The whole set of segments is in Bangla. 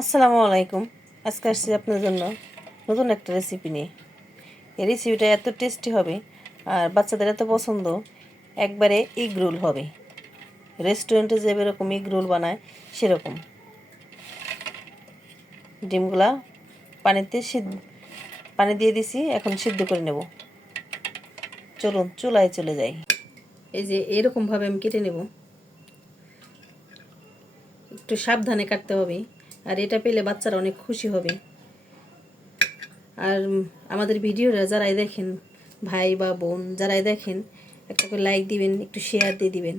আসসালামু আলাইকুম। আজকে আসছি আপনার জন্য নতুন একটা রেসিপি নিয়ে। এই রেসিপিটা এত টেস্টি হবে আর বাচ্চাদের এত পছন্দ, একবারে এগ রোল হবে। রেস্টুরেন্টে যে এরকম এগ রোল বানায় সেরকম। ডিমগুলা পানি দিয়ে দিছি, এখন সিদ্ধ করে নেব। চলুন চুলায় চলে যাই। এই যে এরকমভাবে আমি কেটে নেব, একটু সাবধানে কাটতে হবে। আর এটা পেলে বাচ্চারা অনেক খুশি হবে। আর আমাদের ভিডিওটা যারাই দেখেন, ভাই বা বোন যারাই দেখেন, একটা করে লাইক দিবেন, একটু শেয়ার দিয়ে দিবেন।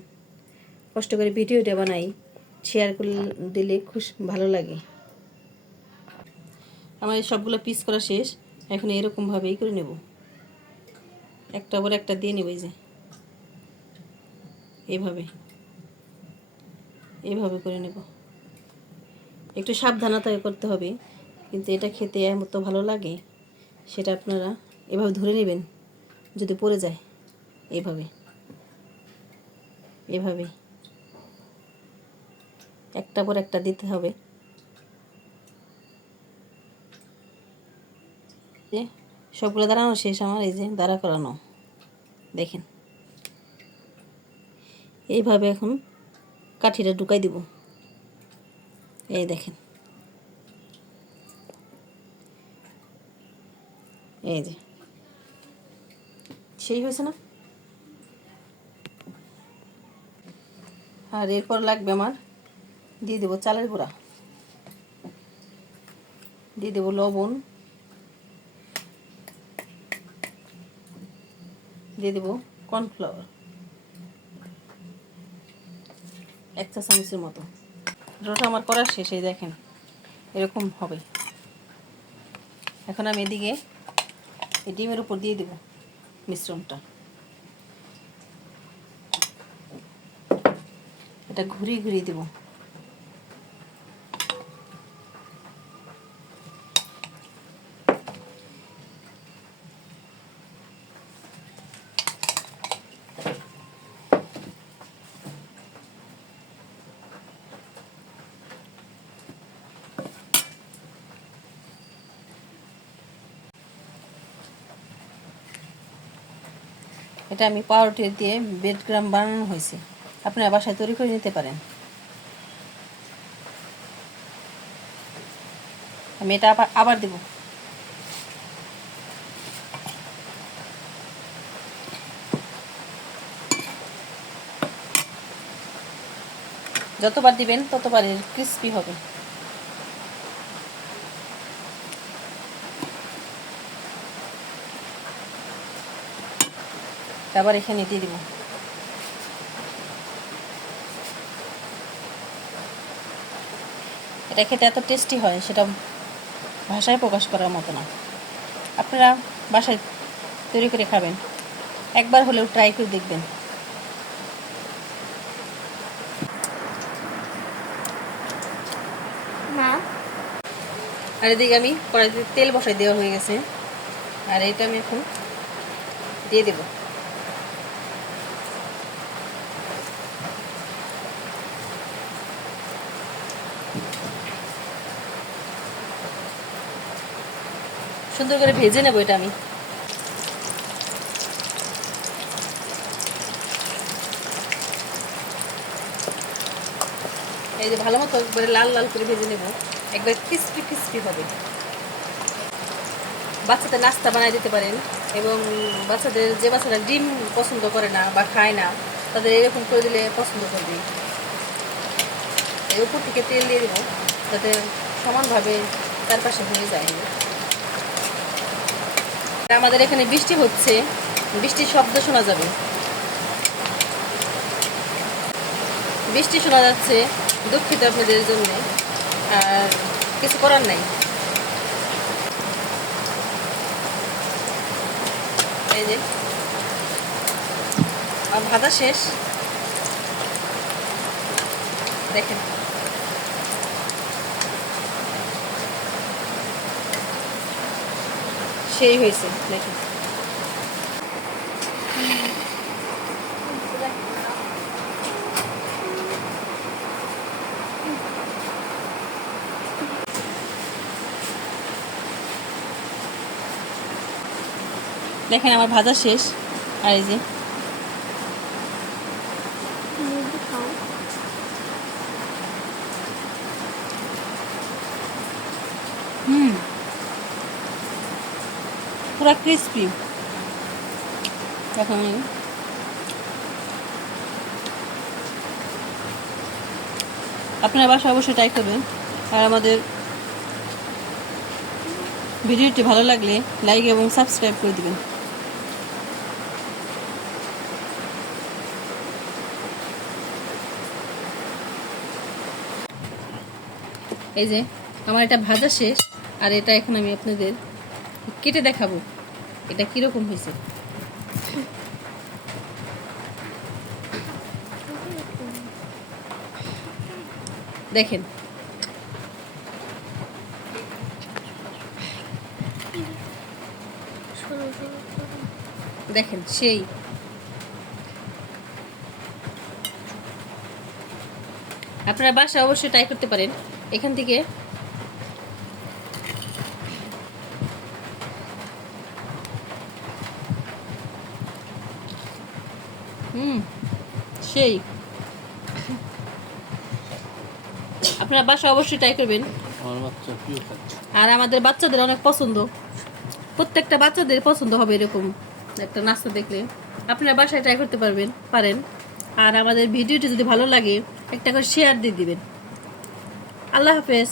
কষ্ট করে ভিডিওটা বানাই, শেয়ার করে দিলে ভালো লাগে। আমার এই সবগুলো পিস করা শেষ। এখন এরকমভাবেই করে নেব, একটা পর একটা দিয়ে নেব। এই যে এইভাবে এইভাবে করে নেব। একটু সাবধানতায় করতে হবে, কিন্তু এটা খেতে এত ভালো লাগে। সেটা আপনারা এভাবে ধরে নেবেন, যদি পড়ে যায় এইভাবে এভাবে একটা পর একটা দিতে হবে। যে সবগুলো দাঁড়ানো শেষ আমার। এই যে দাঁড়া করানো, দেখেন এইভাবে এখন কাঠিটা ঢুকাই দিব। এই দেখেন, এই যে সেই হয়েছে না। আর এরপর লাগবে আমার, দিয়ে দেবো চালের গুঁড়া, দিয়ে দেবো লবণ, দিয়ে দেবো কর্নফ্লাওয়ার 1 চা চামচের মতো। ডোটা আমার করার শেষে দেখেন এরকম হবে। এখন আমি এদিকে এই ডিমের উপর দিয়ে দেবো মিশ্রণটা। এটা ঘুরিয়ে ঘুরিয়ে দেবো। এটা আমি পাউরুটি দিয়ে ব্রেড ক্রাম্ব বানানো হয়েছে, আপনারা বাসায় তৈরি করে নিতে পারেন। আমি এটা আবার দেব। যতবার দিবেন ততবার ক্রিস্পি হবে। আবার এখানে দিয়ে দিব। এটা খেতে এত টেস্টি হয়, সেটা ভাষায় প্রকাশ করার মতো না। আপনারা বাসায় তৈরি করে খাবেন, একবার হলেও ট্রাই করে দেখবেন। আর এদিকে আমি কড়াইতে তেল বসাই দেওয়া হয়ে গেছে, আর এটা আমি এখন দিয়ে দেব। সুন্দর করে ভেজে নেব এটা আমি। এই যে ভালো মতো একবারে লাল লাল করে ভেজে নেব, একবার ক্রিস্পি ক্রিস্পি হবে। বাচ্চাদের নাস্তা বানিয়ে দিতে পারেন, এবং যে বাচ্চারা ডিম পছন্দ করে না বা খায় না, তাদের এরকম করে দিলে পছন্দ করবে। এর উপর থেকে তেল দিয়ে দেবো, যাতে সমানভাবে চারপাশে হয়ে যায়। আমাদের এখানে বৃষ্টি হচ্ছে, বৃষ্টির শব্দ শোনা যাবে, বৃষ্টি শোনা যাচ্ছে, দুঃখিত আপনাদের জন্য। আর কিছু করার নাই। এই যে ভাজা শেষ, দেখেন সেই হয়েছে, দেখেন। দেখেন আমার ভাজা শেষ। আর এই যে পুরা ক্রিস্পি। এখন আপনার বাসায় অবশ্যই ট্রাই করবেন। আর আমাদের ভিডিওটি ভালো লাগলে লাইক এবং সাবস্ক্রাইব করে দিবেন। এই যে আমার এটা ভাজা শেষ। আর এটা এখন আমি আপনাদের কেটে দেখাবো এটা কিরকম হয়েছে। দেখেন দেখেন সেই আপনারা বাসায় অবশ্যই ট্রাই করতে পারেন। এখান থেকে সেই আপনারা বাসায় অবশ্যই ট্রাই করবেন। আর আমাদের বাচ্চাদের অনেক পছন্দ, প্রত্যেকটা বাচ্চাদের পছন্দ হবে এরকম একটা নাস্তা দেখলে। আপনারা বাসায় ট্রাই করতে পারেন। আর আমাদের ভিডিওটি যদি ভালো লাগে একটা করে শেয়ার দিয়ে দিবেন। আল্লাহ হাফেজ।